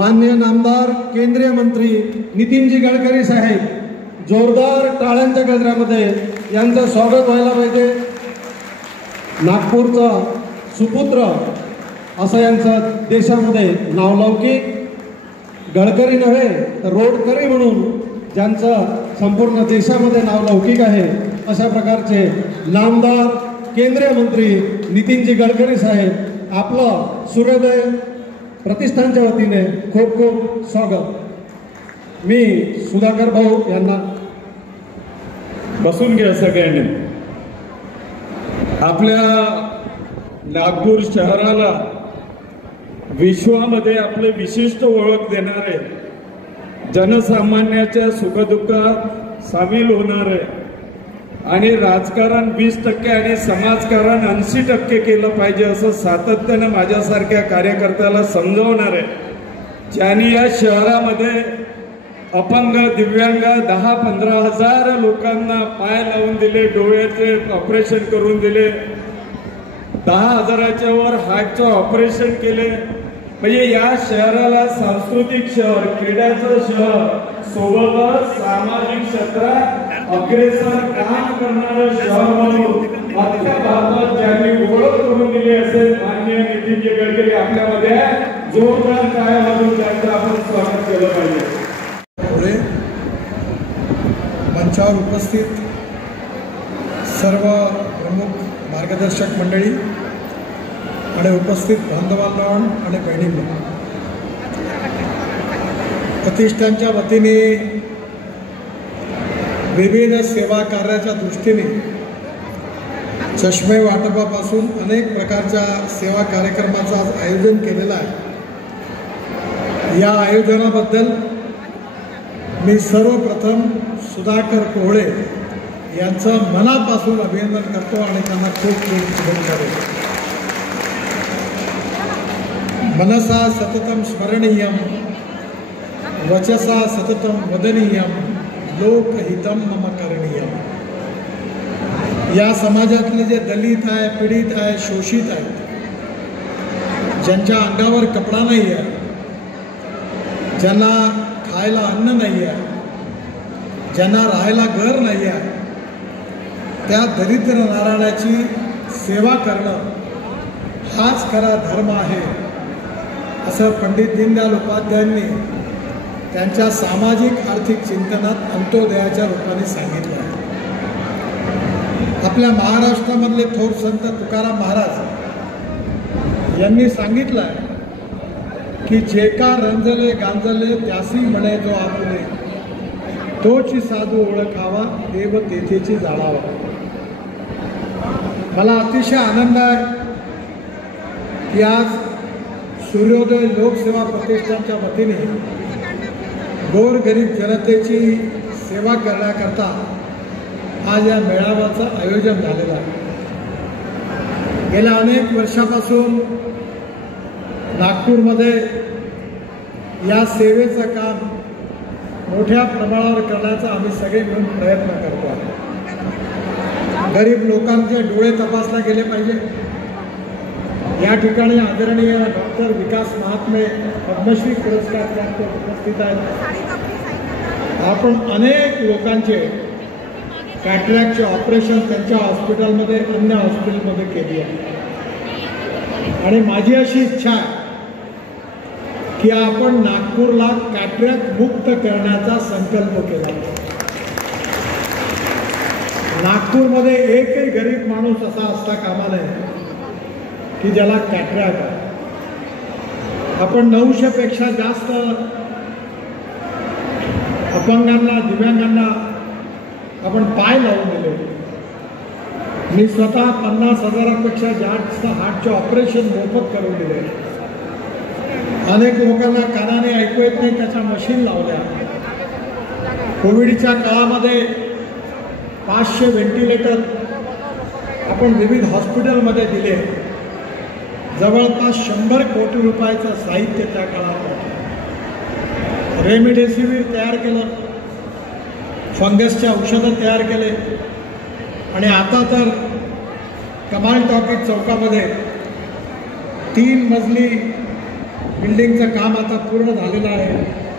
माननीय नामदार केंद्रीय मंत्री नितीनजी गडकरी साहेब जोरदार टाळ्यांच्या गजरामध्ये यांचं स्वागत व्हायला पाहिजे। नागपूरचा सुपुत्र असं यांचं देशामध्ये नावलौकिक, गडकरी नव्हे तर रोडकरी म्हणून ज्यांचं संपूर्ण देशामध्ये नावलौकिक आहे, अशा प्रकारचे नामदार केंद्रीय मंत्री नितीनजी गडकरी साहेब आपलं सूर्योदय प्रतिष्ठानच्या वतीने खूप खूप स्वागत। मी सुधाकर भाऊ यांना बसून घ्या सगळ्यांनी। आपल्या नागपूर शहराला विश्वामध्ये आपले विशिष्ट ओळख देणारे, जनसामान्याच्या सुखदुःखात सामील होणारे आणि राजकारण 20% आणि समाजकारण 80% केलं पाहिजे असं सातत्याने माझ्यासारख्या कार्यकर्त्याला समजावणार आहे, ज्यांनी या शहरामध्ये अपंग, दिव्यांग 10-15 हजार लोकांना पाय लावून दिले, डोळ्याचे ऑपरेशन करून दिले, 10,000च्या वर हार्टचं ऑपरेशन केले। म्हणजे या शहराला सांस्कृतिक शहर, क्रीडाचं शहर सोबतच सामाजिक क्षेत्रात अग्रेसर काम करणारं शहर म्हणून अख्ख्या भारतात ज्यांनी ओळख करून दिली असेल माननीय नितीनजी गडकरी आपल्यामध्ये जोरदार टाळ्यांमधून त्यांचं आपण स्वागत केलं पाहिजे। पुढे मंचावर उपस्थित सर्व प्रमुख मार्गदर्शक मंडळी आणि उपस्थित बांधवांनो आणि बहिणींनो, प्रतिष्ठानच्या वतीने विविध सेवा कार्याच्या दृष्टीने चष्मे वाटपापासून अनेक प्रकारच्या सेवा कार्यक्रमाचं आज आयोजन केलेलं आहे। या आयोजनाबद्दल मी सर्वप्रथम सुधाकर कोहळे यांचं मनापासून अभिनंदन करतो आणि त्यांना खूप खूप शुभेच्छा देतो। मनसा सततम स्मरणीयम, वचसा सततम वदनीयम, लोकहितम मम करणीयम। या समाजातले जे दलित आहे, पीडित आहे, शोषित आहेत, ज्यांच्या अंगावर कपडा नाही आहे, ज्यांना खायला अन्न नाही आहे, ज्यांना राहायला घर नाही आहे, त्या दरिद्र नारायणाची सेवा करणं हाच खरा धर्म आहे, असं पंडित दीनदयाल उपाध्यायांनी त्यांच्या सामाजिक आर्थिक चिंतनात अंत्योदयाच्या रूपाने सांगितलं आहे। आपल्या महाराष्ट्रामधले थोर संत तुकाराम महाराज यांनी सांगितलं आहे की जे का रंजले गांजले त्यासी म्हणे जो आपुले, तोची साधू ओळखावा देव तेथेची जाळावा। मला अतिशय आनंद आहे की आज सूर्योदय लोकसेवा प्रतिष्ठानच्या वतीने गोरगरीब जनतेची सेवा करण्याकरता आज या मेळाव्याचं आयोजन झालेलं आहे। गेल्या अनेक वर्षापासून नागपूरमध्ये या सेवेचं काम मोठ्या प्रमाणावर करण्याचा आम्ही सगळे मिळून प्रयत्न करतो आहोत। गरीब लोकांचे डोळे तपासले गेले पाहिजे। या ठिकाणी आदरणीय डॉक्टर विकास महात्मे पद्मश्री पुरस्कार प्राप्त उपस्थित आहेत। आपण अनेक लोकांचे कॅटरॅक्टचे ऑपरेशन त्यांच्या हॉस्पिटलमध्ये, अन्य हॉस्पिटलमध्ये केली आहे आणि माझी अशी इच्छा आहे की आपण नागपूरला कॅटरॅक्ट मुक्त करण्याचा संकल्प केला। नागपूरमध्ये एकही गरीब माणूस असा असता कामा नये की ज्याला कॅटरॅक्ट आहे। आपण 900 पेक्षा जास्त अपंगांना, दिव्यांगांना आपण पाय लावून दिले। मी स्वतः 50,000पेक्षा जास्त हार्टचे ऑपरेशन मोफत करून दिले। अनेक लोकांना कानाने ऐकू येत नाही त्याच्या मशीन लावल्या। कोविडच्या काळामध्ये 500 व्हेंटिलेटर आपण विविध हॉस्पिटलमध्ये दिले। जवळपास 100 कोटी रुपयाचं साहित्य त्या काळात रेमडेसिवीर तयार केलं, फंगसचे औषधं तयार केले आणि आता तर कमाल टॉकीज चौकामध्ये 3 मजली बिल्डिंगचं काम आता पूर्ण झालेलं आहे.